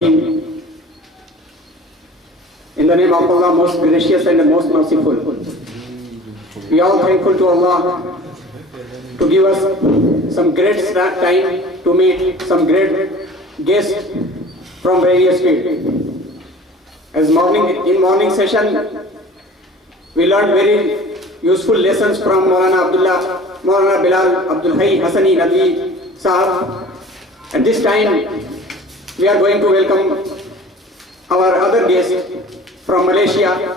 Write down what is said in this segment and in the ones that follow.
In the name of Allah, most gracious and most merciful, we are all thankful to Allah to give us some great time to meet some great guests from various fields. As in morning session, we learned very useful lessons from Maulana Bilal Abdul Hayy Hassani Nadwi Sahab. At this time, we are going to welcome our other guest from Malaysia,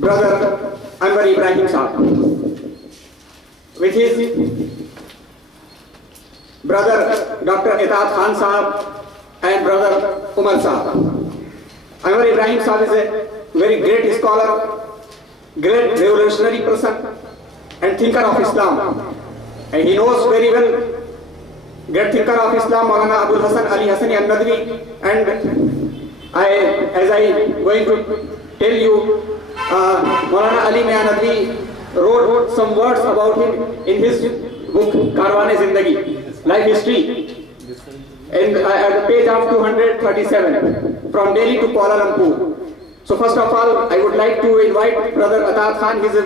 Brother Anwar Ibrahim Sahab, with his brother Dr. Etaat Khan Sahab and brother Umar Sahab. Anwar Ibrahim Sahab is a very great scholar, great revolutionary person and thinker of Islam. And he knows very well great thinker of Islam, Maulana Abul Hasan Ali Hassani Nadwi, and as I going to tell you, Maulana Ali Nadwi wrote some words about him in his book Karwan-e-Zindagi, Life History, and at page of 237, from Delhi to Kuala Lumpur. So first of all, I would like to invite Brother Etaat Khan. He is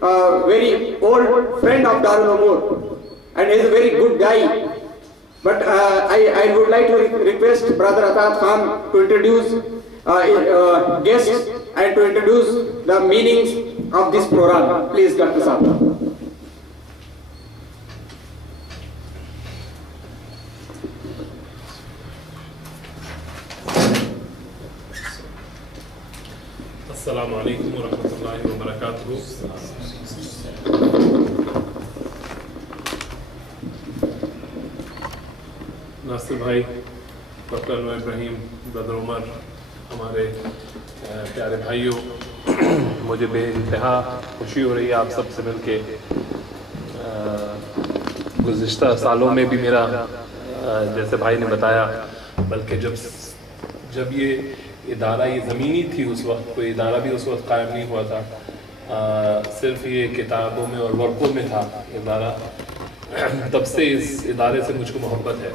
a very old friend of Darul Umoor, and he is a very good guy. But I would like to request Brother Etaat Khan to introduce guests and to introduce the meanings of this program. Please, Dr. Sahab. Assalamu alaikum wa rahmatullahi wa barakatuh. Nasir भाई, doctor Anwar Ibrahim, brother Umar, हमारे प्यारे भाइयों, मुझे बेइंतहा खुशी हो रही है आप सब से मिलके। गुज़िश्ता सालों में भी मेरा जैसे भाई ने बताया, बल्कि जब ये इदारा ये ज़मीनी थी उस वक्त, कोई इदारा भी उस वक्त कायम नहीं हुआ था, सिर्फ ये किताबों में और वर्कों में था इदारा। तब से इस इदारे से मुझको मोहब्बत है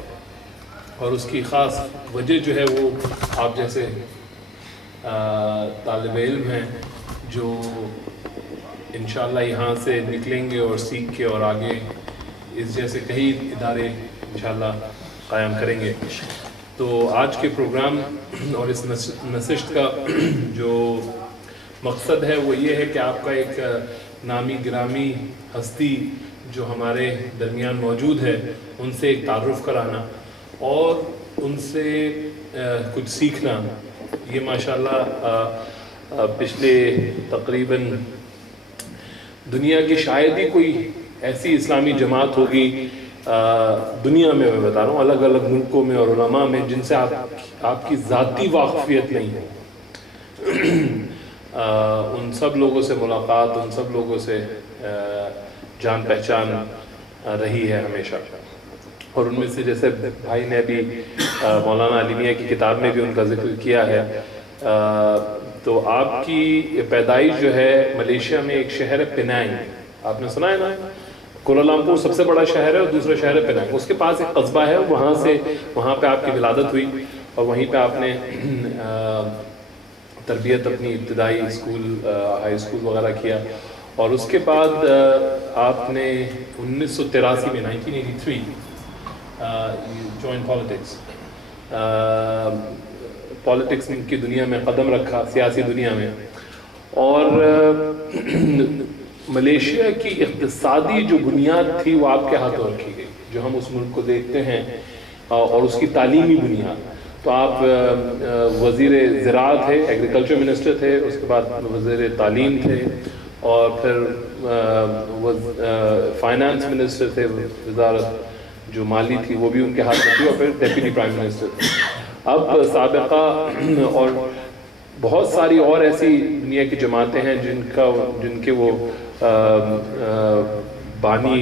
और उसकी ख़ास वजह जो है वो आप जैसे तालिब इल्म हैं जो इंशाअल्लाह यहाँ से निकलेंगे और सीख के और आगे इस जैसे कई इदारे इंशाअल्लाह कायम करेंगे। तो आज के प्रोग्राम और इस नशिस्त का जो मकसद है वो ये है कि आपका एक नामी गिरामी हस्ती जो हमारे दरमियान मौजूद है उनसे एक तारुफ़ कराना और उनसे कुछ सीखना। ये माशाल्लाह पिछले तकरीबन दुनिया की शायद ही कोई ऐसी इस्लामी जमात होगी दुनिया में, मैं बता रहा हूँ, अलग अलग मुल्कों में और उलमा में, जिनसे आपकी ज़ाती वाक़फ़ियत नहीं है। उन सब लोगों से मुलाकात, उन सब लोगों से जान पहचान रही है हमेशा। और उनमें से जैसे भाई ने अभी मौलाना अली मियां की किताब में भी उनका जिक्र किया है, तो आपकी पैदाइश जो है मलेशिया में एक शहर है पेनांग, आपने सुना है ना? कोलालमपुर सबसे बड़ा शहर है और दूसरा शहर है पेनांग, उसके पास एक कस्बा है, वहाँ पे आपकी विलादत हुई और वहीं पे आपने तरबियत अपनी इब्तदाई स्कूल, हाई स्कूल वगैरह किया। और उसके बाद आपने 1983 में 1983 जॉइन पॉलिटिक्स की दुनिया में कदम रखा, सियासी दुनिया में। और मलेशिया की इक़्तिसादी जो बुनियाद थी वो आपके हाथों रखी गई, जो हम उस मुल्क को देखते हैं, और उसकी तालीमी बुनियाद। तो आप वज़ीर ज़राअत थे, एग्रीकल्चर मिनिस्टर थे, उसके बाद वज़ीर तालीम थे और फिर फाइनेंस मिनिस्टर थे, वज़ारत जो माली थी वो भी उनके हाथ में थी, और फिर डेप्यूटी प्राइम मिनिस्टर थे। अब साबिक़ा और बहुत सारी और ऐसी दुनिया की जमातें हैं जिनके वो बानी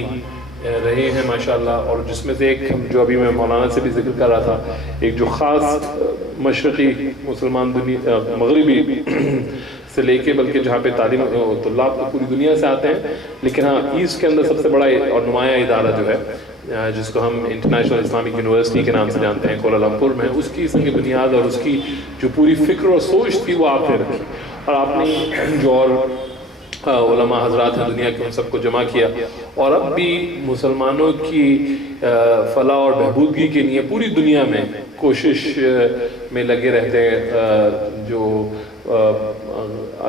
रहे हैं माशाल्लाह, और जिसमें से एक जो अभी मैं मौलाना से भी जिक्र कर रहा था, एक जो ख़ास मशरक़ी मुसलमान दुनिया मगरबी से लेके, बल्कि जहाँ पे तालीम तुल्लाब पूरी दुनिया से आते हैं, लेकिन हाँ ईस्ट के अंदर सबसे बड़ा और नुमाया इदारा जो है جس کو ہم انٹرنیشنل اسلامک یونیورسٹی کے نام سے جانتے ہیں کوالالمپور میں، اس کی سنگ بنیاد اور اس کی جو پوری فکر اور سوچ تھی وہ آپ نے رکھی، اور آپ نے جو اور علماء حضرات ہیں دنیا کے ان سب کو جمع کیا، اور اب بھی مسلمانوں کی فلاح اور بہبودگی کے لیے پوری دنیا میں کوشش میں لگے رہتے ہیں، جو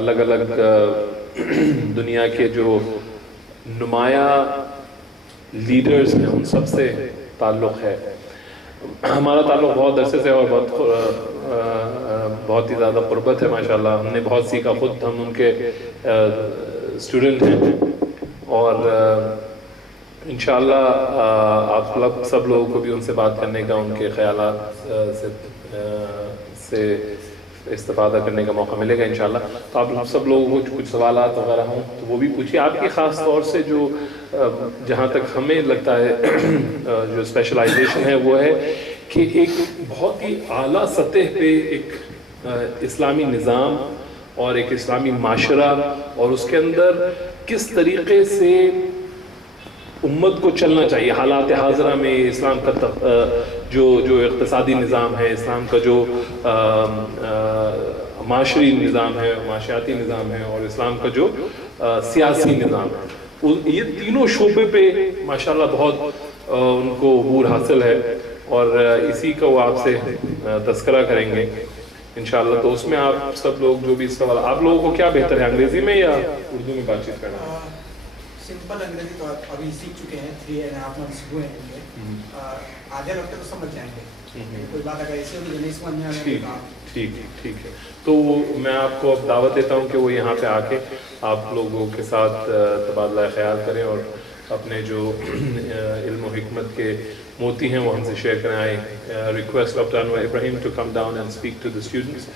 الگ الگ دنیا کے جو نمایاں لیڈرز ہیں ان سب سے تعلق ہے۔ ہمارا تعلق بہت عرصے سے اور بہت ہی زیادہ قربت ہے ماشاءاللہ، ہم نے بہت سیکھا، خود ہم ان کے اسٹوڈنٹ ہیں، اور انشاءاللہ آپ سب لوگوں کو بھی ان سے بات کرنے کا، ان کے خیالات سے استفادہ کرنے کا موقع ملے گا انشاءاللہ۔ تو آپ سب لوگوں کو کچھ سوالات وغیرہ ہوں تو وہ بھی پوچھیے۔ آپ کی خاص طور سے جو جہاں تک ہمیں لگتا ہے جو اسپیشلائزیشن ہے وہ ہے کہ ایک بہت ہی اعلیٰ سطح پہ ایک اسلامی نظام اور ایک اسلامی معاشرہ، اور اس کے اندر کس طریقے سے امت کو چلنا چاہیے حالات حاضرہ میں، اسلام کا جو اقتصادی نظام ہے، اسلام کا جو معاشری نظام ہے، معاشیاتی نظام ہے، اور اسلام کا جو سیاسی نظام ہے، یہ تینوں شعبے پہ ماشاءاللہ بہت ان کو عبور حاصل ہے، اور اسی کا وہ آپ سے تذکرہ کریں گے انشاءاللہ۔ تو اس میں آپ سب لوگ جو بھی سوال، آپ لوگوں کو کیا بہتر ہے، انگریزی میں یا اردو میں بات چیت کرنا؟ سمپل انگریزی تو ابھی سیکھ چکے ہیں، 3.5 months ہوئے ہیں، آدھے وقت تو سمجھ جائیں گے، کوئی بات اگر ایسے ہوگی نہیں سمجھ میں آنے کا۔ ٹھیک ہے، تو میں آپ کو اب دعوت دیتا ہوں کہ وہ یہاں پہ آ کے آپ لوگوں کے ساتھ تبادلہ خیال کریں، اور اپنے جو علم و حکمت کے موتی ہیں وہ ہم سے شیئر کریں۔ I request Dr. Anwar Ibrahim to come down and speak to the students.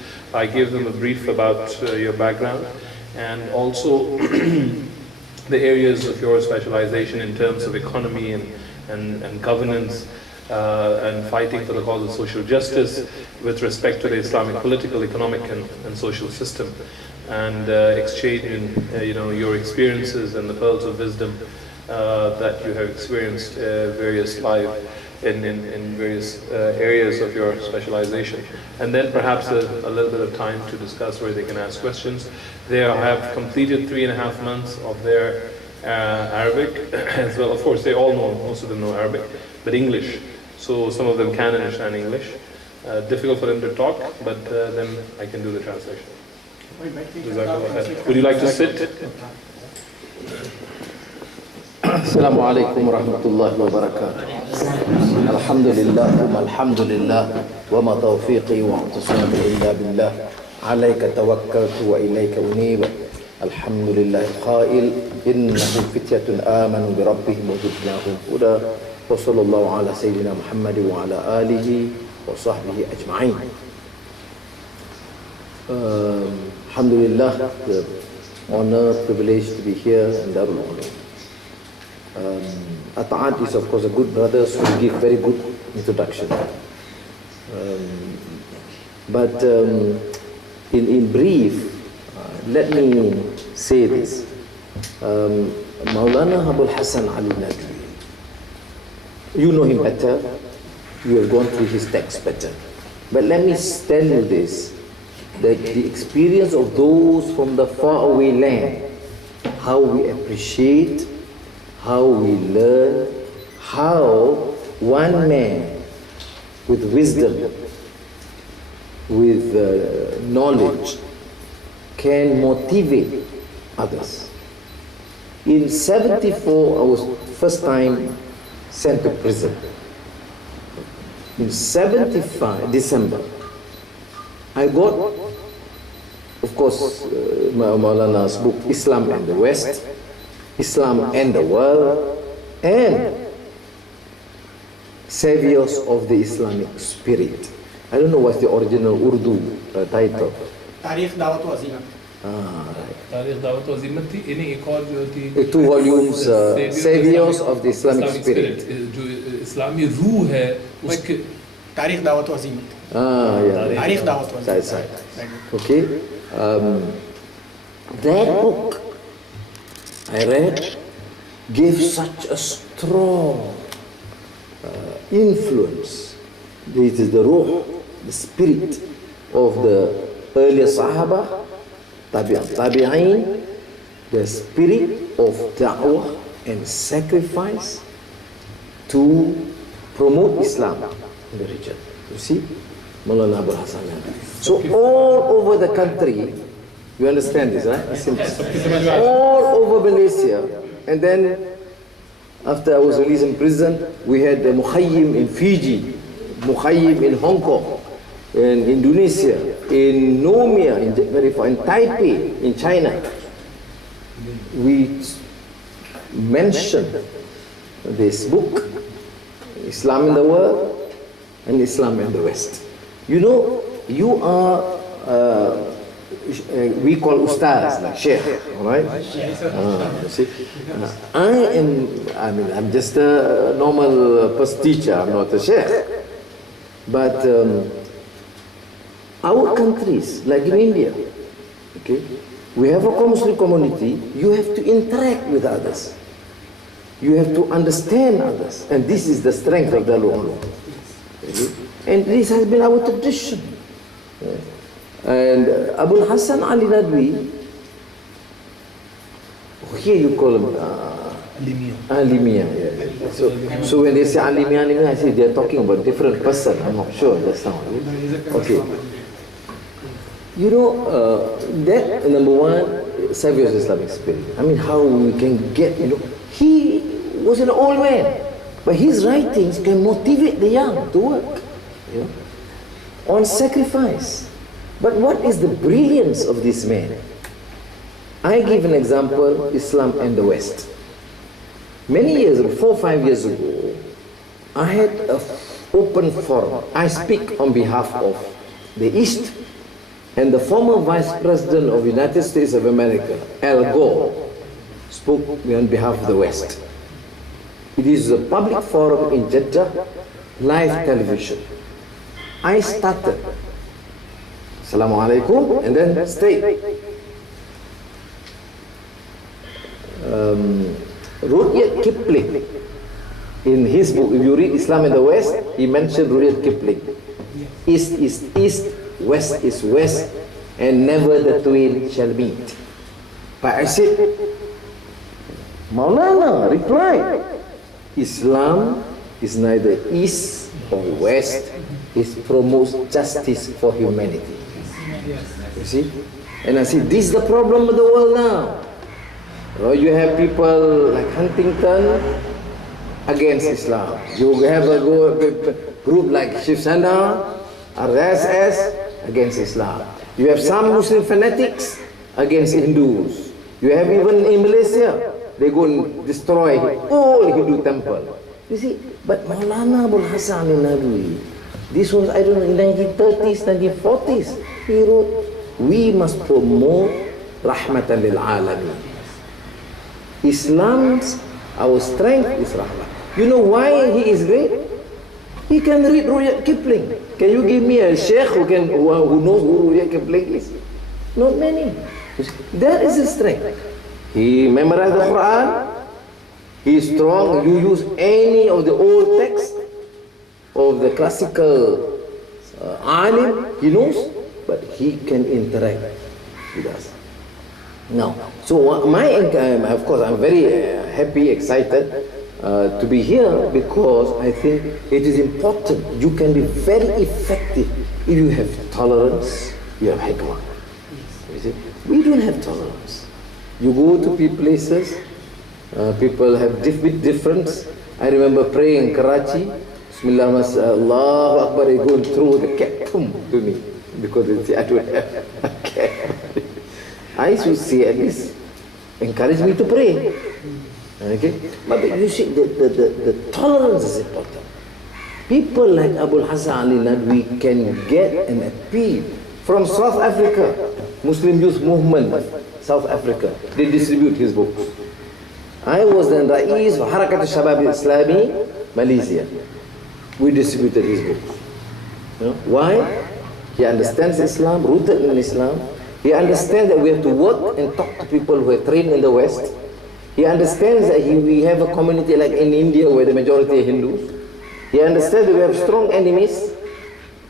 I give them a brief about your background and also the areas of your specialization in terms of economy and governance, and fighting for the cause of social justice with respect to the Islamic political, economic and social system, and exchanging your experiences and the pearls of wisdom that you have experienced various life in various areas of your specialization, and then perhaps a little bit of time to discuss where they can ask questions. They have completed 3.5 months of their Arabic as well. Of course, they all know, most of them know Arabic, but English. So some of them can understand English. Difficult for them to talk, but then I can do the translation. Would you like to sit? Assalamu alaikum wa rahmatullahi wa barakatuh. Alhamdulillah wa ma tawfiqi wa i'tisami illa billah. Alayka tawakkaltu wa ilayka unib. Alhamdulillah al-qail innahu fityatun amanu bi rabbihim wa zidnahum huda. Wa sallallahu ala sayyidina Muhammad wa ala alihi wa sahbihi ajma'in. Alhamdulillah, the honor, privilege to be here in Darul Ulum. Ata'at is of course a good brother, so we give very good introduction. But in brief, let me say this. Maulana Abul Hassan Ali Nadwi, you know him better, you have gone through his text better. But let me tell you this, that the experience of those from the faraway land, how we appreciate, how we learn, how one man with wisdom, with knowledge, can motivate others. In 74, I was first time sent to prison. In 75, December, I got, of course, Maulana's book, Islam and the West, Islam and the World, and Saviors of the Islamic Spirit. I don't know what's the original Urdu title. تاریخ دعوت و عزیمت. تاریخ دعوت و عظیمت تھی، انہیں ایک اور جو تھی 2 volumes, Saviors of the Islamic Spirit. جو اسلامی روح ہے اس کے تاریخ دعوت و عزیمت. Yeah. تاریخ دعوت و عزیمت. That's right. Okay. That book I read gave such a strong influence. This is the ruh, the spirit of the earlier Sahaba, Tabi'in, the spirit of da'wah and sacrifice to promote Islam in the region. You see, Maulana Abul Hasan. So all over the country, you understand this, right? All over Malaysia, and then after I was released in prison, we had the Mukhayyim in Fiji, Mukhayyim in Hong Kong, in Indonesia, in Nomia, in Taipei, in China. We mentioned this book, Islam in the World and Islam in the West. You know, you are, we call ustaz, like sheikh, all right? You see? I'm just a normal teacher, I'm not a sheikh. But our countries, like in India, okay, we have a Muslim community, you have to interact with others. You have to understand others. And this is the strength of the Ulama. And this has been our tradition. And Abul Hasan Ali Nadwi, here you call him Alimiyah. Yeah. So when they say Alimiyah, I say they're talking about different person. I'm not sure that's now. Okay. You know, that number one, Saviour's Islamic spirit. I mean, how we can get, you know, he was an old man, but his writings can motivate the young to work, you know, on sacrifice. But what is the brilliance of this man? I give an example, Islam and the West. Many years ago, 4 or 5 years ago, I had an open forum. I speak on behalf of the East, and the former Vice President of the United States of America, Al Gore, spoke on behalf of the West. It is a public forum in Jeddah, live television. I started, Assalamu alaikum, and then stayed. Rudyard Kipling, in his book, if you read Islam in the West, he mentioned Rudyard Kipling. East is East, West is West, and never the twain shall meet. But I said, Maulana replied, Islam is neither East or West, it promotes justice for humanity. You see? And I said, this is the problem of the world now. You have people like Huntington against Islam. You have a group like Shiv Sena, RSS against Islam. You have some Muslim fanatics against Hindus. You have even in Malaysia, they go and destroy all Hindu temple. You see, but Maulana Abul Hasan Nadwi, this was, I don't know, in 1930s, 1940s, he wrote, we must promote Rahmatan lil Alamin. Islam's, our strength is Rahmah. You know why he is great? He can read Rudyard Kipling. Can you give me a sheikh who knows who Rudyard Kipling is? Not many. That is his strength. He memorized the Quran. He is strong. You use any of the old text of the classical alim, he knows, but he can interact with us. Now, so of course, I'm very happy, excited to be here because I think it is important. You can be very effective if you have tolerance, you have hikmah. You see? We don't have tolerance. You go to places, people have difference. I remember praying in Karachi, Bismillah, Allahu Akbar, they go and throw the cap to me because they say I don't have a cap. I should say at least encourage me to pray. Okay? But you see, the tolerance is important. People like Abul Hasan Ali Nadwi can get an appeal from South Africa, Muslim Youth Movement, South Africa. They distribute his books. I was then Rais of Harakat al-Shabab al-Islami, Malaysia. We distributed his books. You know? Why? He understands Islam, rooted in Islam. He understands that we have to work and talk to people who are trained in the West. He understands that we have a community like in India where the majority are Hindus. He understands that we have strong enemies.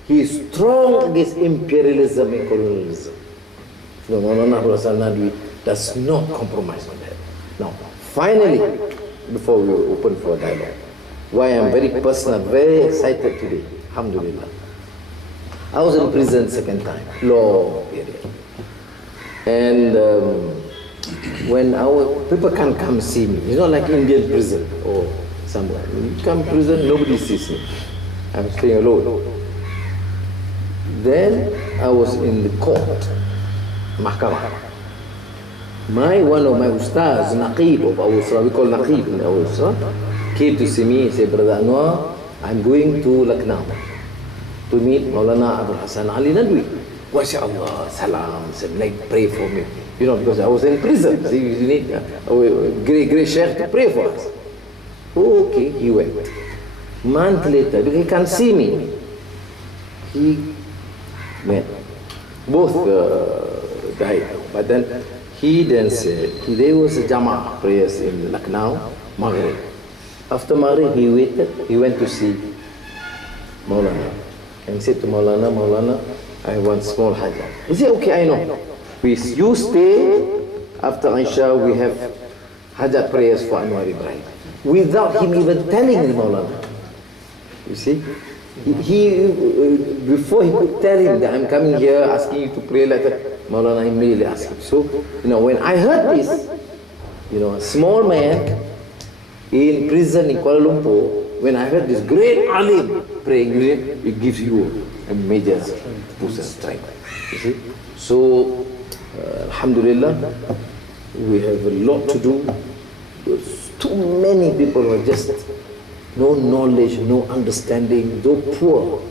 He is strong against imperialism and colonialism. So Maulana Abdul Hassan Nadwi does not compromise on that. Now, finally, before we open for dialogue, why I'm very personal, very excited today, alhamdulillah. I was in prison second time, long period. And when people can't come see me, it's not like Indian prison or somewhere. When you come to prison, nobody sees me. I'm staying alone. Then I was in the court, mahkamah. One of my ustaz, Naqib of our Usra, we call Naqib in our Usra, came to see me and said, Brother Anwar, I'm going to Lucknow to meet Maulana Abdul Hassan Ali Nadwi. MashaAllah, salam, said, like, pray for me. You know, because I was in prison. So you need a great sheikh to pray for us. Okay, he went. Month later, because he can't see me, he went. Both died. But then he then said, there was a Jama'ah prayers in Lucknow, Maghrib. After Maghrib, he waited, he went to see Maulana. And he said to Maulana, Maulana, I want small hajjah. He said, okay, I know. You stay, after Isha, we have hajjat prayers for Anwar Ibrahim. Without him even telling the Maulana. You see? Before he could tell him that I'm coming here, asking you to pray like that, Maulana immediately asked him. So, when I heard this, a small man in prison in Kuala Lumpur, when I heard this great alim praying, it gives you a major boost of strength. You see? So, alhamdulillah, we have a lot to do. There's too many people who are just no knowledge, no understanding, so poor.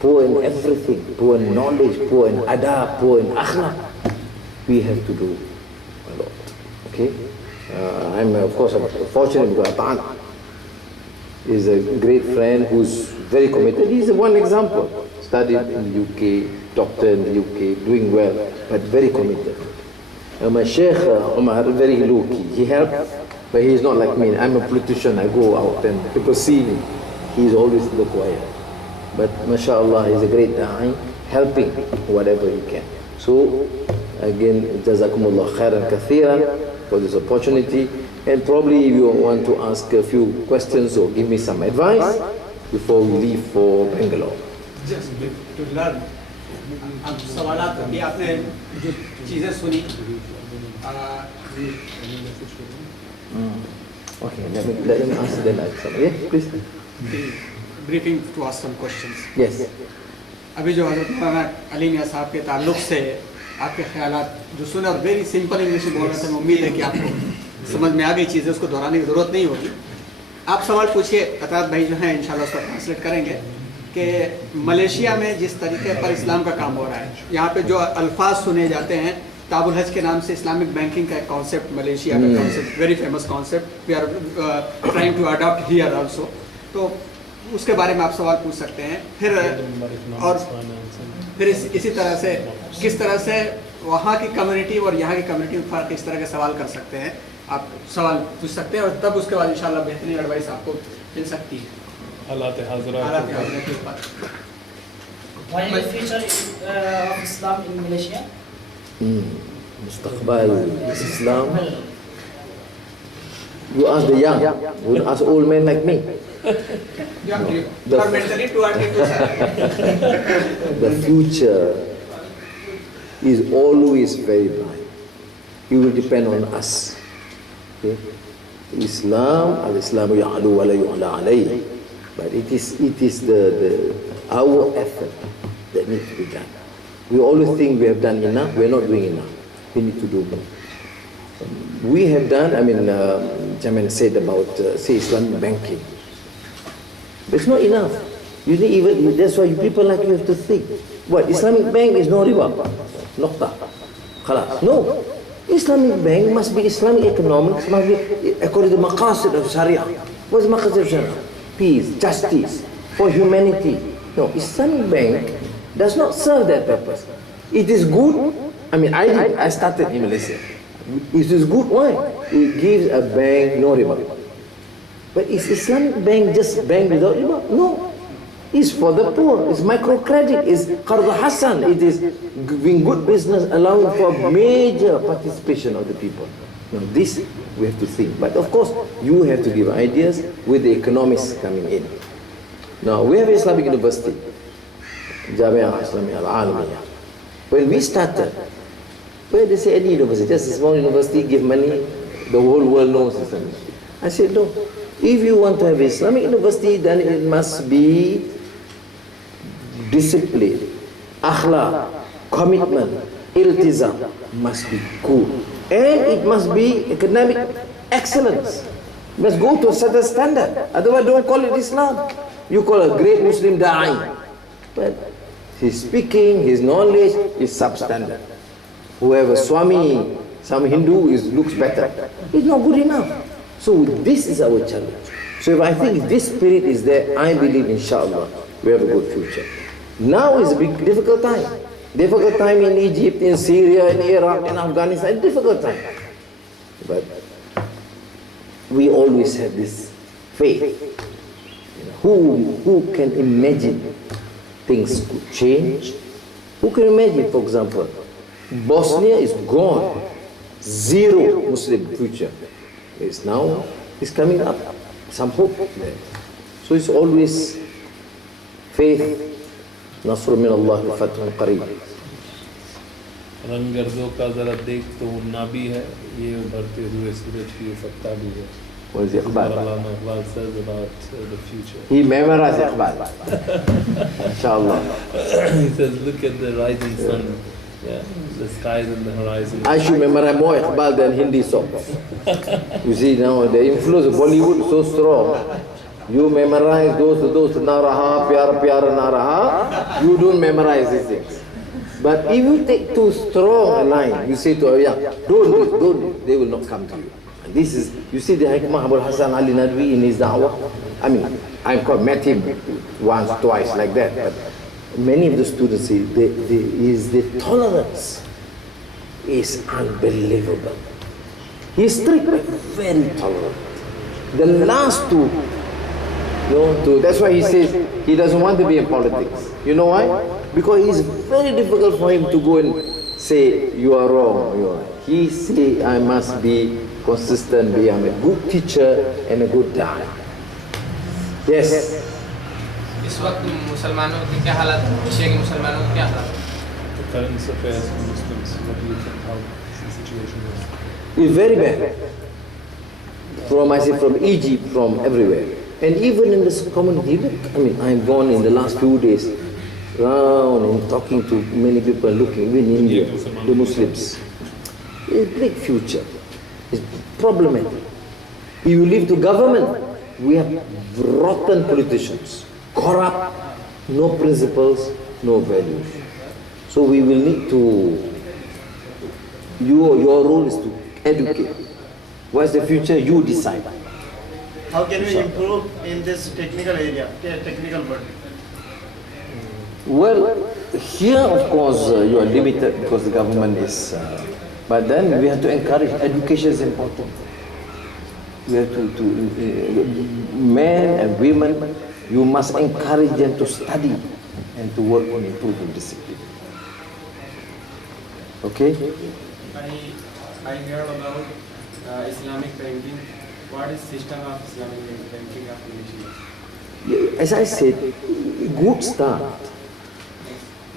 Poor in everything, poor in knowledge, poor in adab, poor in akhlaq. We have to do a lot. Okay? I'm of course fortunate because Ta'an is a great friend who's very committed. He's one example. Studied in the UK, doctor in the UK, doing well, but very committed. My Sheikh Umar, very low-key. He helped, but he's not like me. I'm a politician, I go out and people see me. He's always in the choir. But mashallah, he's a great da'i, helping whatever he can. So, again, jazakumullah khairan kathiran for this opportunity. And probably if you want to ask a few questions or give me some advice before we leave for Bangalore. Just to learn. सवालात अभी आपने जो चीज़ें सुनी Okay, let me answer them. Yeah, please. Briefing to ask some questions. Yes. अभी जो हज़रत मौलाना अली मियां साहब के ताल्लुक से आपके ख्यालात जो सुने और वेरी सिंपल इंग्लिश में बोल रहे थे, उम्मीद है कि आपको समझ में आ गई चीज़ें, उसको दोहराने की ज़रूरत नहीं होगी. आप सवाल पूछिए, अतार भाई जो हैं इंशाल्लाह उसको ट्रांसलेट करेंगे कि मलेशिया में जिस तरीके पर इस्लाम का काम हो रहा है, यहाँ पे जो अल्फाज सुने जाते हैं, ताबुल हज के नाम से इस्लामिक बैंकिंग का एक कॉन्सेप्ट मलेशिया का concept, very famous concept, we are trying to adopt here also. तो उसके बारे में आप सवाल पूछ सकते हैं. फिर इसी तरह से किस तरह से वहाँ की कम्युनिटी और यहाँ की कम्युनिटी में फ़र्क, इस तरह के सवाल कर सकते हैं, आप सवाल पूछ सकते हैं और तब उसके बाद इंशाल्लाह बेहतरीन एडवाइस आपको मिल सकती है. हालात हाज़िरा के ऊपर. What is the future of Islam in Malaysia? Mustaqbal Islam. You ask the young, you ask old men like me. The future is always very bright. It will depend on us. Okay? Islam, al-Islamu ya'alu wa la yu'ala alayhi. But it is our effort that needs to be done. We always think we have done enough. We are not doing enough. We need to do more. We have done, Jamin said about, say, Islamic banking. But it's not enough. You think even, that's why people like you have to think. What, Islamic bank is no riba? Nokta. Khalas. No. Islamic bank must be Islamic economics, must be according to the maqasid of Sharia. What is maqasid of Sharia? Peace, justice, for humanity. No, Islamic bank does not serve that purpose. It is good. I started in Malaysia. It is good. Why? It gives a bank no riba. But is Islamic bank just bank without riba? No. It's for the poor. It's microcredit. It's Qard Hasan. It is doing good business, allowing for major participation of the people. Now this we have to think. But of course, you have to give ideas with the economics coming in. Now we have Islamic University, Jamia Islamiyah Al-Alamiyah. When we started, where they say any university, just a small university, give money, the whole world knows Islam. I said no. If you want to have Islamic university, then it must be discipline, akhlaq, commitment, iltizam must be good. And it must be academic excellence. It must go to a certain standard. Otherwise, don't call it Islam. You call a great Muslim da'i. But his speaking, his knowledge is substandard. Whoever Swami, some Hindu looks better. It's not good enough. So this is our challenge. So if I think this spirit is there, I believe inshallah we have a good future. Now is a big difficult time. Difficult time in Egypt, in Syria, in Iraq, in Afghanistan, difficult time. But we always have this faith. Who can imagine things could change? Who can imagine, for example, Bosnia is gone, zero Muslim future. It's now, it's coming up, some hope there. So it's always faith. Nasr min Allah wa fathun qareeb. रंग गर्दों का जरा देख तो ना भी है ये उभरते हुए सूरज की सत्ता भी है. What is Iqbal? Iqbal says about the future. He memorized Iqbal. Inshallah. He says, look at the rising sun. Yeah, the skies and the horizon. I should memorize more Iqbal than Hindi songs. You see now the influence of Bollywood is so strong. You memorize those na raha, pyara pyara na raha. You don't memorize these things. But if you take too strong a line, you say to a young, don't, they will not come to you. And this is, you see the Hikmah Abul Hassan Ali Nadwi in his da'wah. I mean, I've met him once, twice like that. But many of the students say the tolerance is unbelievable. He's strict but very tolerant. The last two, that's why he says he doesn't want to be in politics. You know why? Because it's very difficult for him to go and say you are wrong. He say I must be consistent, I'm a good teacher and a good dad. Yes. इस वक्त मुसलमानों की क्या हालत है? Asia के मुसलमानों की क्या हालत है? The current affairs of Muslims, what do you think, how the situation is? It's very bad. From Egypt, from everywhere. And even in this community, look, I've gone in the last few days around and talking to many people, looking in India, the Muslims. It's a big future. It's problematic. If you leave to government, we have rotten politicians. Corrupt, no principles, no values. So we will need to, your role is to educate. What's the future? You decide. How can we improve in this technical area, technical world? Well, here of course you are limited because the government is, but then we have to encourage, education is important. We have to men and women, you must encourage them to study and to work on improving discipline. Okay? I heard about Islamic banking. What is system of Islamic banking application? As I said, good start.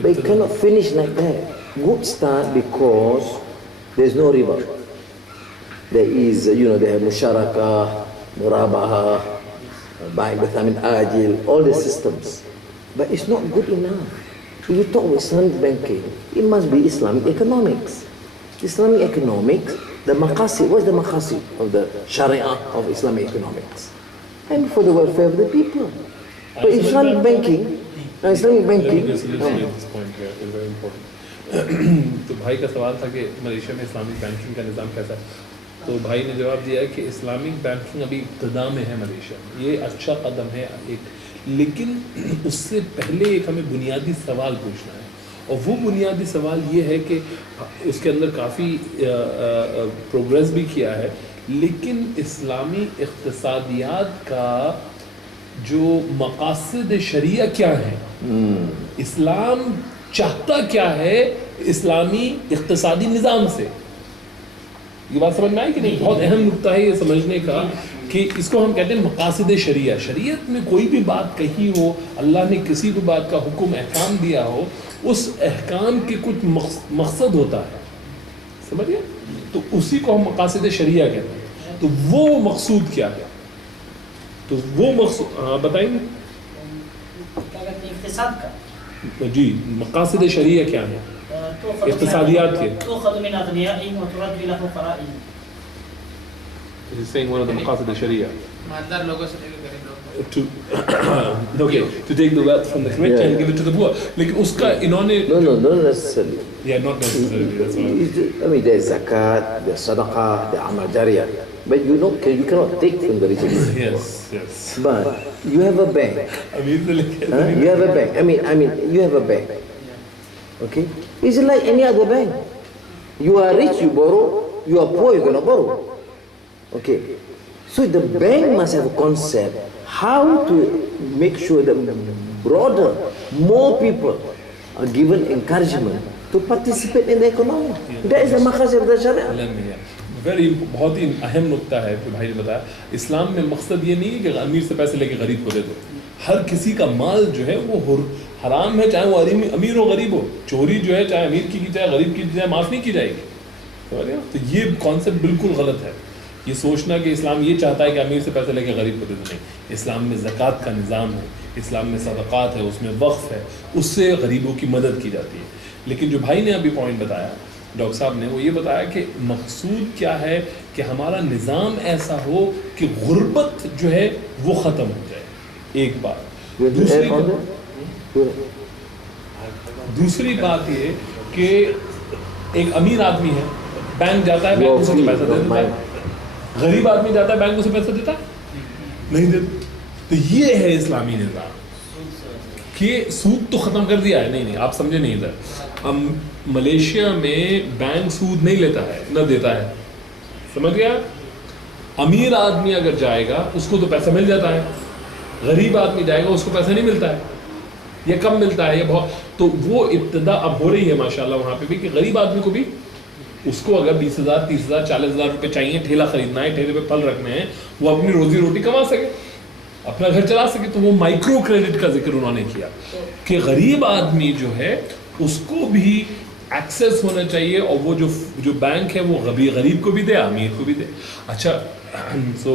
But it cannot finish like that. Good start because there's no riba. There is, they have musharaka, murabaha, buying bethamin ajil, all the systems. But it's not good enough. If you talk about Islamic banking, it must be Islamic economics. Islamic economics, the maqasid, what's the maqasid of the sharia of Islamic economics? And for the welfare of the people. But Islamic banking, this point here is very important. तो भाई का सवाल था कि Malaysia में Islamic banking का निज़ाम कैसा है, तो भाई ने जवाब दिया कि इस्लामिक बैंकिंग अभी इब्तिदा में है मलेशिया में. ये अच्छा कदम है एक, लेकिन उससे पहले एक हमें बुनियादी सवाल पूछना है, और वो बुनियादी सवाल ये है कि उसके अंदर काफ़ी प्रोग्रेस भी किया है, لیکن اسلامی اقتصادیات کا جو مقاصد شریعہ کیا ہیں، اسلام چاہتا کیا ہے اسلامی اقتصادی نظام سے، یہ بات سمجھ میں آئی کہ نہیں؟ بہت اہم نقطہ ہے یہ سمجھنے کا کہ اس کو ہم کہتے ہیں مقاصد شریعہ. شریعت میں کوئی بھی بات کہی ہو، اللہ نے کسی بھی بات کا حکم احکام دیا ہو، اس احکام کے کچھ مقصد ہوتا ہے، سمجھئے؟ تو اسی کو ہم مقاصد شریعہ کہتے ہیں. تو وہ مقصود کیا ہے؟ تو وہ مقصود بتائیں گے کیا کہتے ہیں اقتصاد کا؟ جی، مقاصد شریعہ کیا ہے اقتصادیات کے؟ تؤخذ من اغنیائهم وترد الى فقرائهم. He's saying one of the maqasid al-Sharia. مالدار لوگوں سے لے کے غریب to take the wealth from the rich and give it to the poor. لیکن اس کا انہوں نے not necessarily. Yeah, not necessarily. That's what I mean, there's zakat, there's sadaqah, there's amal jariyah. But you know, you cannot take from the rich. Yes. But you have a bank. You have a bank. I mean, you have a bank. Okay? It's like any other bank. You are rich, you borrow. You are poor, you cannot borrow. Okay? So the bank must have a concept how to make sure that broader, more people are given encouragement to participate in the economy. That is the maqasid of the Sharia. بہت ہی اہم نقطہ ہے کہ بھائی نے بتایا، اسلام میں مقصد یہ نہیں ہے کہ امیر سے پیسے لے کے غریب کو دے دو. ہر کسی کا مال جو ہے وہ حرام ہے، چاہے وہ امیر ہو غریب ہو. چوری جو ہے چاہے امیر کی چاہے غریب کی جائے معاف نہیں کی جائے گی. تو یہ کانسیپٹ بالکل غلط ہے، یہ سوچنا کہ اسلام یہ چاہتا ہے کہ امیر سے پیسے لے کے غریب کو دے دو. نہیں، اسلام میں زکوٰۃ کا نظام ہے، اسلام میں صدقات ہے، اس میں وقف ہے، اس سے غریبوں کی مدد کی جاتی ہے. لیکن جو بھائی نے ابھی پوائنٹ بتایا ڈاکٹر صاحب نے، وہ یہ بتایا کہ مقصود کیا ہے کہ ہمارا نظام ایسا ہو کہ غربت جو ہے وہ ختم ہو جائے. ایک بات. دوسری بات یہ کہ ایک امیر آدمی ہے، بینک جاتا ہے، بینک اسے پیسہ دے دیتا ہے. غریب آدمی جاتا ہے، بینک اسے پیسہ دیتا ہے نہیں دیتا. تو یہ ہے اسلامی نظام کہ سود تو ختم کر دیا ہے. نہیں آپ سمجھے نہیں ادھر. ملیشیا میں بینک سود نہیں لیتا ہے، نہ دیتا ہے، سمجھ گیا؟ امیر آدمی اگر جائے گا اس کو تو پیسہ مل جاتا ہے، غریب آدمی جائے گا اس کو پیسہ نہیں ملتا ہے، یہ کم ملتا ہے، یہ بہت. تو وہ ابتدا اب ہو رہی ہے ماشاءاللہ وہاں پہ بھی کہ غریب آدمی کو بھی اس کو اگر 20,000 30,000 40,000 روپے چاہیے، ٹھیلا خریدنا ہے، ٹھیلے پہ پھل رکھنے ہیں، وہ اپنی روزی روٹی کما سکے، اپنا گھر چلا سکے. تو وہ مائکرو کریڈٹ کا ذکر انہوں نے کیا کہ غریب آدمی جو ہے اس کو بھی ایکسیس ہونا چاہیے، اور وہ جو بینک ہے وہ غریب کو بھی دے، امیر کو بھی دے. اچھا، so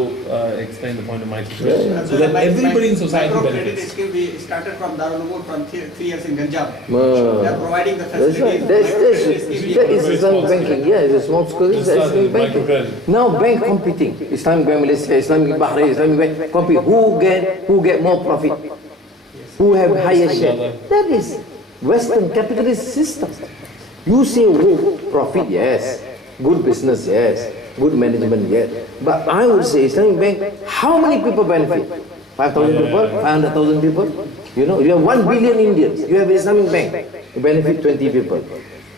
explain the point of microcredit so that everybody in society benefits. We started from Darul Uloom from 3 years in Ganjam. They are providing the facilities. That is Islamic banking. Yeah, it's a small school. It's Islamic banking. Now bank competing. Islamic Bank Malaysia, Islamic Bahrain, Islamic Bank compete. Who get more profit? Who have higher share? That is Western capitalist system. You say, oh, profit, yes. Good business, yes. Good management, yes. But I would say Islamic Bank, how many people benefit? 5,000 people? 500,000 people? You know, you have 1 billion Indians. You have Islamic Bank. You benefit 20 people.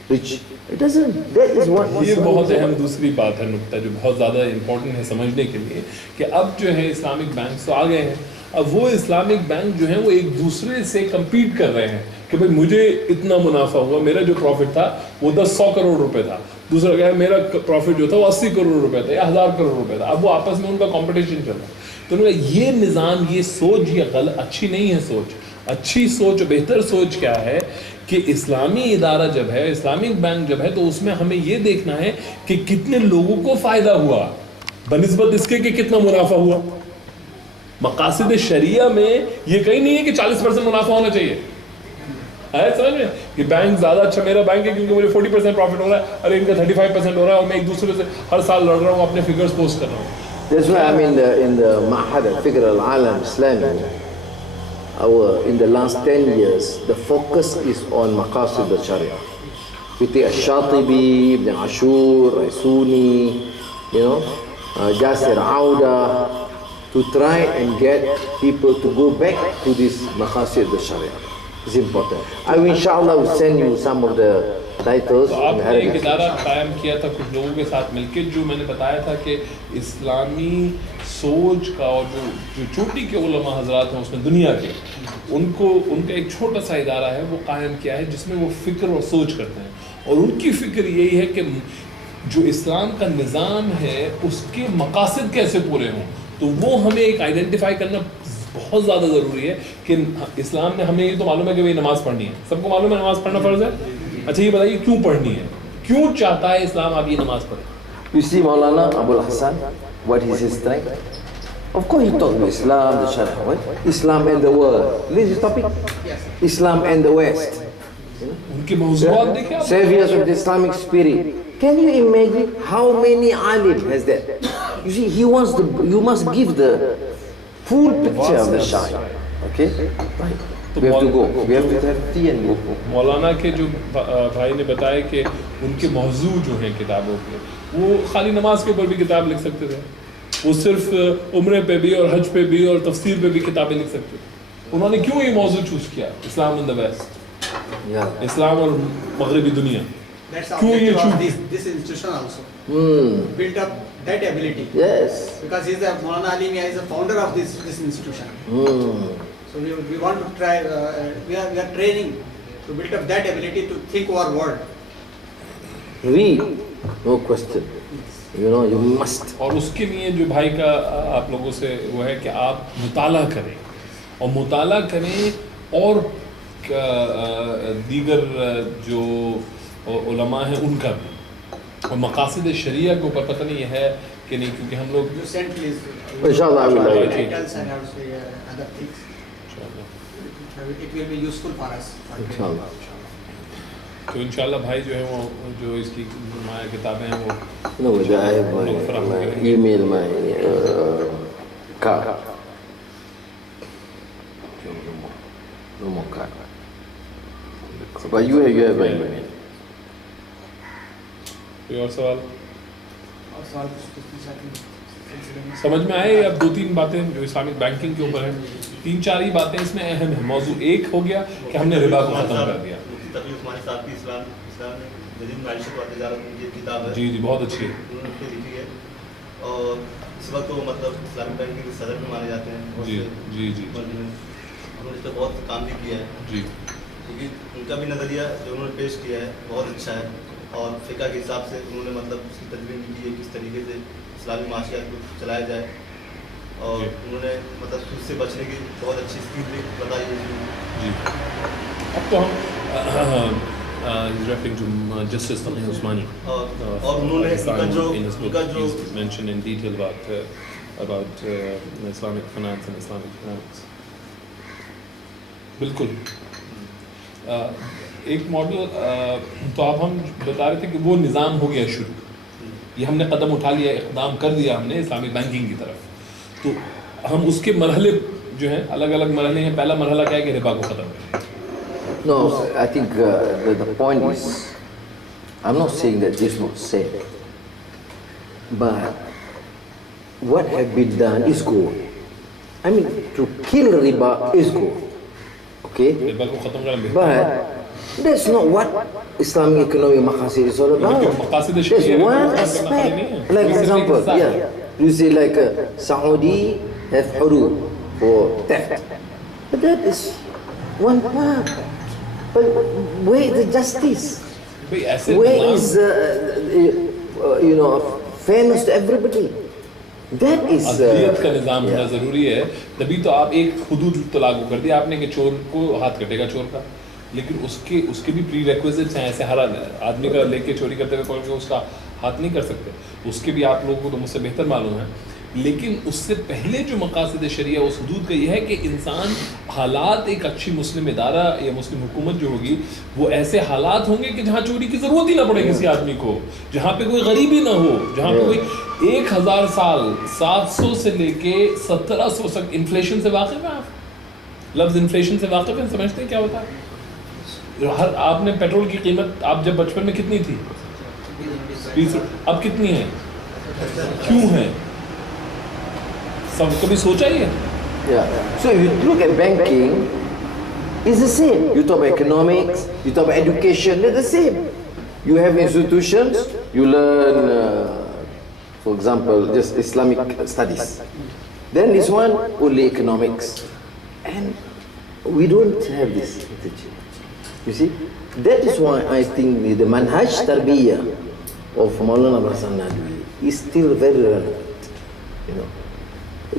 Rich. It doesn't. That is what. یہ بہت اہم دوسری بات ہے، نقطہ جو بہت زیادہ امپورٹنٹ ہے سمجھنے کے لیے، کہ اب جو ہے اسلامک بینک تو آ گئے ہیں. اب وہ اسلامک بینک جو ہیں وہ ایک دوسرے سے کمپیٹ کر رہے ہیں کہ بھائی مجھے اتنا منافع ہوا، میرا جو پروفٹ تھا وہ 100 کروڑ روپے تھا، دوسرا کیا ہے میرا پروفٹ جو تھا وہ 80 کروڑ روپے تھا یا 1000 کروڑ روپے تھا. اب وہ آپس میں ان کا کمپٹیشن چل رہا ہے. تو انہوں نے یہ نظام، یہ سوچ، یہ غلط، اچھی نہیں ہے سوچ. اچھی سوچ، بہتر سوچ کیا ہے کہ اسلامی ادارہ جب ہے، اسلامک بینک جب ہے، تو اس میں ہمیں یہ دیکھنا ہے کہ کتنے لوگوں کو فائدہ ہوا بنسبت اس کے کہ کتنا منافع ہوا. مقاصد شریعہ میں یہ کہیں نہیں ہے کہ 40% منافع ہونا چاہیے. سمجھ میں کہ بینک زیادہ اچھا میرا بینک ہے کیونکہ مجھے 40% پروفٹ ہو رہا ہے، ارے ان کا 35% ہو رہا ہے، اور میں ایک دوسرے سے ہر سال لڑ رہا ہوں، اپنے فگرز پوسٹ کر رہا ہوں. That's why I mean in the Ma'had al-Fikr al-Alam Islami, in the last 10 years, the focus is on maqasid al-Sharia. We take Ash-Shatibi, Ibn Ashur, Raisuni, Jasir Auda, to try and get people to go back to this maqasid al-Sharia. It's important. I will inshallah will send you some of the titles. تو آپ نے ایک ادارہ قائم کیا تھا کچھ لوگوں کے ساتھ مل کے, جو میں نے بتایا تھا کہ اسلامی سوچ کا, اور جو چوٹی کے علماء حضرات ہیں اس میں دنیا کے, ان کا ایک چھوٹا سا ادارہ ہے وہ قائم کیا ہے, جس میں وہ فکر اور سوچ کرتے ہیں. اور ان کی فکر یہی ہے کہ جو اسلام کا نظام ہے اس کے مقاصد کیسے پورے ہوں. تو وہ ہمیں ایک آئیڈینٹیفائی کرنا بہت زیادہ ضروری ہے کہ اسلام نے, ہمیں یہ تو معلوم ہے کہ نماز پڑھنی ہے, سب کو معلوم ہے نماز پڑھنا فرض ہے. اچھا یہ بتائیے کیوں پڑھنی ہے, کیوں چاہتا ہے اسلام آپ یہ نماز پڑھیں. You see Maulana Abul Hassan, what is his strength? Of course he talks about Islam, the Sharia, what? Islam and the world. This is the topic? Islam and the West. ان کے موضوعات دیکھیں آپ. Saviors of the Islamic spirit. Can you imagine how many alim has that? You see, you must give the full picture of the Sharia. Okay? Right. We have to go. We have to have tea and go. مولانا کے جو بھائی نے بتایا کہ ان کے موضوع جو ہیں کتابوں کے, وہ خالی نماز کے اوپر بھی کتاب لکھ سکتے تھے, وہ صرف عمرے پہ بھی اور حج پہ بھی اور تفسیر پہ بھی کتابیں لکھ سکتے تھے. انہوں نے کیوں یہ موضوع چوز کیا, اسلام ان دا ویسٹ, اسلام اور مغربی دنیا, کیوں یہ choose. This institution also built up that ability. Yes. Because he is a Maulana Ali Mia is the founder of this institution. So we want to try. We are training to build up that ability to think our world. Read, no question. You know, you must. اور اس کے لیے جو بھائی کا آپ لوگوں سے وہ ہے کہ آپ مطالعہ کریں, اور مطالعہ کریں, اور دیگر جو علماء ہیں ان کا بھی, اور مقاصد شریعہ کے اوپر پتہ نہیں ہے کہ نہیں, کیونکہ ہم لوگ You send please. Inshallah, I will write it. Titles and also other things. It will be useful for us. Inshallah. تو انشاءاللہ بھائی جو ہے وہ جو اس کی نمایاں کتابیں ہیں وہ No, I have my email, my card. No more card. But you have my email. کوئی اور سوال اور سوال پوچھنا چاہتے ہیں. سمجھ میں آئے؟ اب 2-3 باتیں جو اسلامک بینکنگ کے اوپر ہیں, 3-4 ہی باتیں اس میں اہم ہیں. موضوع ایک ہو گیا کہ ہم نے ربا کو ختم کر دیا. جی جی بہت اچھی ہے. اور اس وقت وہ مطلب اسلامک بینکنگ کے صدر بھی مانے جاتے ہیں. جی جی جی انہوں نے اس پہ بہت کام بھی کیا ہے. جی کیونکہ ان کا بھی نظریہ جو انہوں نے پیش کیا ہے بہت اچھا ہے, اور فقہ کے حساب سے انہوں نے مطلب اس کی تدوین بھی کی ہے کس طریقے سے اسلامی معاشیات کو چلایا جائے, اور انہوں نے مطلب سود سے بچنے کی بہت اچھی اسکیم بھی بتائی ہے. جی اب تو ہم referring to Justice Taqi Usmani, اور انہوں نے ان کا جو mentioned in detail about Islamic finance and Islamic finance. بالکل ایک ماڈل تو اب ہم بتا رہے تھے کہ وہ نظام ہو گیا شروع, یہ ہم نے قدم اٹھا لیا, اقدام کر دیا ہم نے اسلامک بینکنگ کی طرف. تو ہم اس کے مرحلے جو ہیں الگ الگ مرحلے ہیں. پہلا مرحلہ کیا ہے کہ ربا کو ختم کریں. No, I think the point is, I'm not saying that this was said, but what have been done is good. I mean, to kill riba is good, okay? ربا کو ختم کریں, But that's not what Islamic economic maqasid is all about. There's one aspect, like for example, you see like Saudi have hudud for theft, but that is one part. But where is the justice? Where is fairness to everybody? That is عدلیت کا نظام ہونا ضروری ہے. تبھی تو آپ ایک حدود تو لاگو کر دیا آپ نے کہ چور کو ہاتھ کٹے گا چور کا, لیکن اس کے بھی پری ریکویزٹس ہیں. ایسے ہر آدمی کا لے کے چوری کرتے ہوئے کوئی اس کا ہاتھ نہیں کر سکتے, اس کے بھی آپ لوگوں کو تو مجھ سے بہتر معلوم ہے. لیکن اس سے پہلے جو مقاصد شریعہ اس حدود کا یہ ہے کہ انسان حالات, ایک اچھی مسلم ادارہ یا مسلم حکومت جو ہوگی وہ ایسے حالات ہوں گے کہ جہاں چوری کی ضرورت ہی نہ پڑے کسی آدمی کو, جہاں پہ کوئی غریبی نہ ہو, جہاں پہ کوئی 1000 سال 700 سے لے کے 1700 تک. انفلیشن سے واقف ہیں آپ؟ لفظ انفلیشن سے واقف ہیں, سمجھتے ہیں کیا ہوتا ہے؟ آپ نے پیٹرول کی قیمت آپ جب بچپن میں کتنی تھی؟ 20 روپے. اب کتنی ہے؟ کیوں ہے؟ سب کبھی سوچا ہی ہے؟ So if you look at banking, It's the same. You talk about economics, you talk about education, they're the same. You have institutions, you learn, for example, just Islamic studies. Then this one, only economics. And we don't have this interchange. You see? That is why I think the manhaj tarbiyah of Maulana Hasan Nadwi is still very relevant. You know,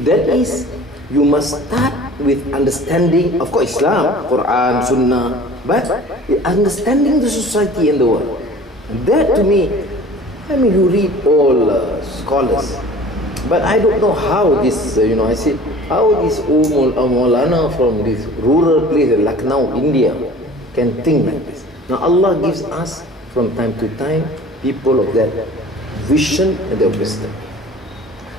that is, you must start with understanding, of course, Islam, Quran, Sunnah, but understanding the society and the world. And that to me, I mean, you read all scholars, but I don't know how this, I see, how this Maulana from this rural place, Lucknow, India, can think like this. Now Allah gives us from time to time people of that vision and their wisdom.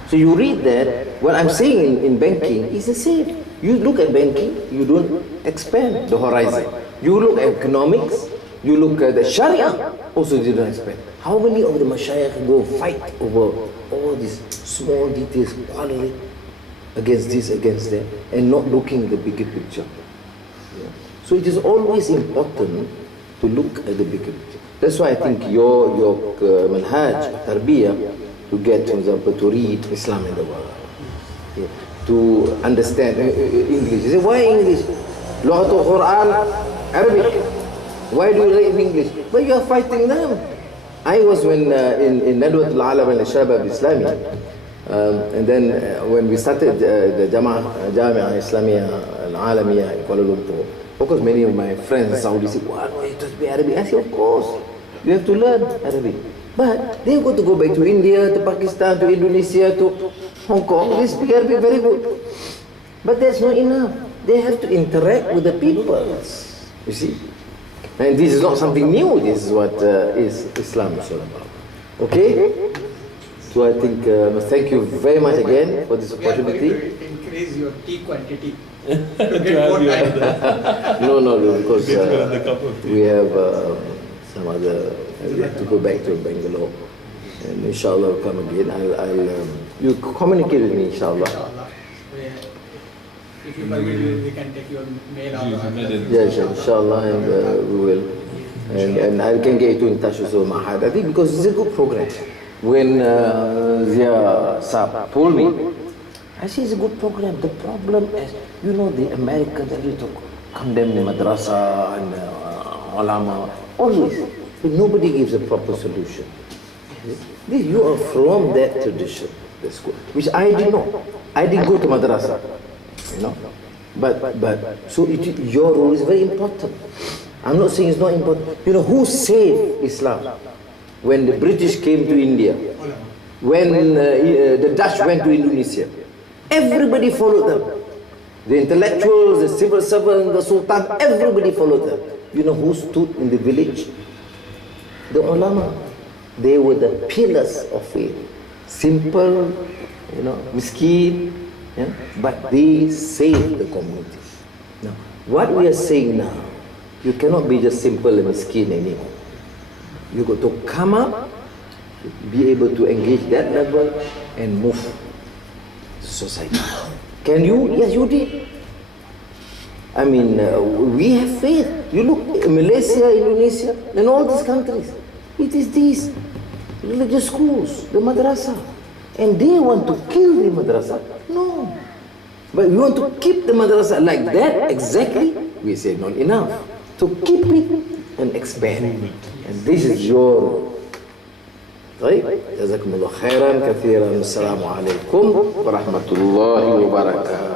So you read that, what I'm saying in banking is the same. You look at banking, you don't expand the horizon. You look at economics, you look at the Sharia, also you don't expand. How many of the mashayikh go fight over all these small details, quality, against this, against that, and not looking at the bigger picture? Yeah. So it is always important to look at the bigger picture. That's why I think your manhaj, tarbiyah, to get, for example, to read Islam in the world, yeah, to understand English. You say, why English? Lughatul Quran, Arabic. Why do you read English? But you are fighting them. I was when in Nadwatul Alam al-Shabab Islami, and then when we started the Jamia Islamiyah al-Alamiyah in Kuala Lumpur, of course many of my friends in Saudi said, why it must be Arabic? I said, of course, you have to learn Arabic. But they've got to go back to India, to Pakistan, to Indonesia, to Hong Kong. They speak Arabic very good. But that's not enough. They have to interact with the people. You see? And this is not something new. This is what is Islam is all about. Okay? So I think, thank you very much again for this opportunity. We are going to increase your tea quantity. To get more time. No, because we have some other, we have to go back to Bangalore. And inshallah I'll come again. You communicate with me, inshallah. If you permit, we can take your mail out. Yeah, inshallah, and we will. And I can get you in touch with Mahad. I think because it's a good program. When Zia Saab told me, I see it's a good program. The problem is, the Americans every to condemn the madrasa and ulama, always. But nobody gives a proper solution. You are from that tradition, the school, which I did not. I didn't go to madrasa, But so your role is very important. I'm not saying it's not important. Who saved Islam? When the British came to India, when the Dutch went to Indonesia, everybody followed them. The intellectuals, the civil servants, the sultan, everybody followed them. Who stood in the village? The ulama. They were the pillars of faith. Simple, miskin, but they saved the community. Now, what we are saying now, you cannot be just simple and miskin anymore. You got to come up, be able to engage that level and move society. Can you? Yes, you did. I mean, we have faith. You look, Malaysia, Indonesia, and all these countries. It is these religious schools, the madrasa. And they want to kill the madrasa. No. But we want to keep the madrasa like that, exactly. We say not enough. So keep it and expand. And this is your role. طيب جزاكم الله خيرا كثيرا. السلام عليكم ورحمة الله وبركاته.